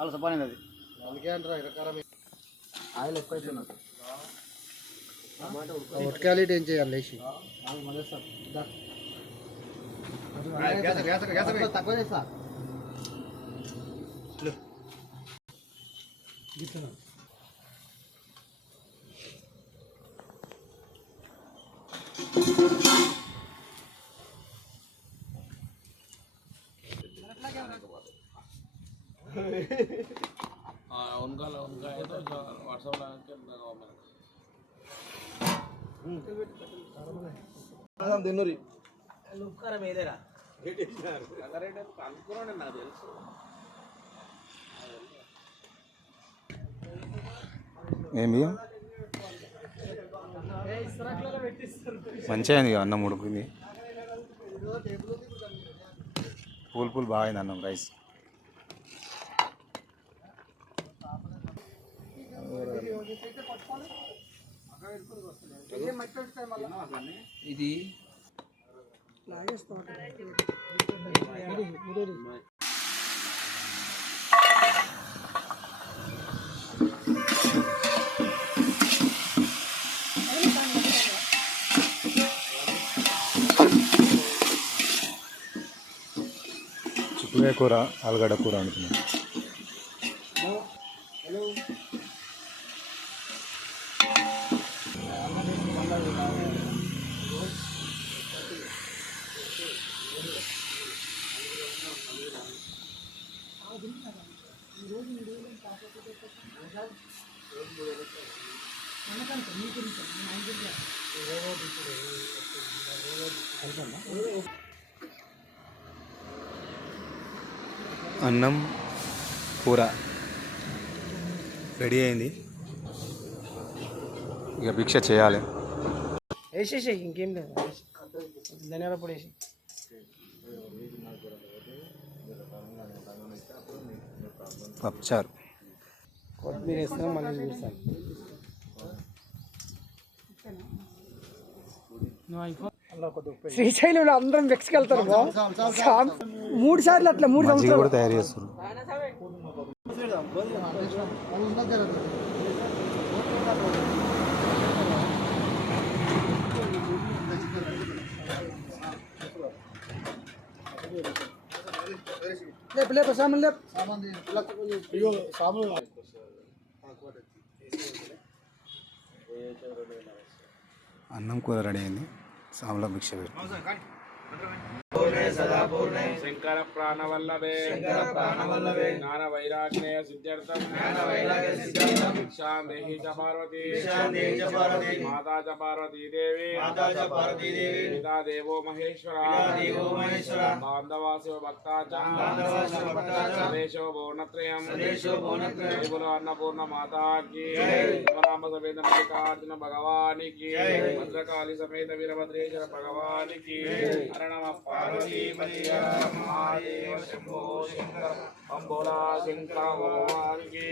అలస పని అది. ఆయిల్ ఉటకాలి ఏం చేయాలి లేచి? తక్కువ చేస్తా उनका उनका है तो व्हाट्सएप लगा के लगाओ मेरे తిన్నూరి ఉప్కారం ఏదేరా అగరేట్ అనుకున్నాను నాకు తెలుసు ఏం బియ్యం మంచిగా అయింది ఇక అన్నం ఉడికింది పూల్ పూల్ బాగా అయింది అన్నం రైస్ ఇది చిక్కుడుకాయ కూర ఆలుగడ్డ కూర అనుకున్నాను. అన్నం కూర రెడీ అయింది. ఇక భిక్ష చేయాలి. వేసేసి ఇంకేం లేదు. ధనియాల పొడి వేసి పప్చారు కొత్తిమీర వేస్తాం మళ్ళీ చూస్తాను శ్రీశైలంలో అందరం వెక్స్కి వెళ్తారు మూడు సార్లు అట్లా మూడు మజ్జిగ కూడా తయారు చేస్తారు లేపు లేపు సామాన్ లేపు అన్నం కూర రెడీ అయింది. సాములో భిక్ష పెట్టి శంకర ప్రాణవల్లభే. శంకర ప్రాణవల్లభే. జ్ఞాన వైరాగ్య సిద్ధ్యర్థం. జ్ఞాన వైరాగ్య సిద్ధ్యర్థం. భిక్షాం దేహి చ పార్వతి. భిక్షాం దేహి చ పార్వతి. మాతా చ పార్వతీ దేవి. మాతా చ పార్వతీ దేవి. పితా దేవో మహేశ్వర. పితా దేవో మహేశ్వర. బాంధవా శివ భక్తా చ బాంధవా శివ భక్తా చ సదేశో భువనత్రయం. సదేశో భువనత్రయం. జయబుల అన్నపూర్ణ మాతా కి రామ సమేత మల్లికార్జున భగవానికి. భద్రకాళి సమేత వీరభద్రేశ్వర భగవానికి. హర నమ పార్వతీ మహాదేవ శంభో శంకర అంబోలా శంకర భగవానికి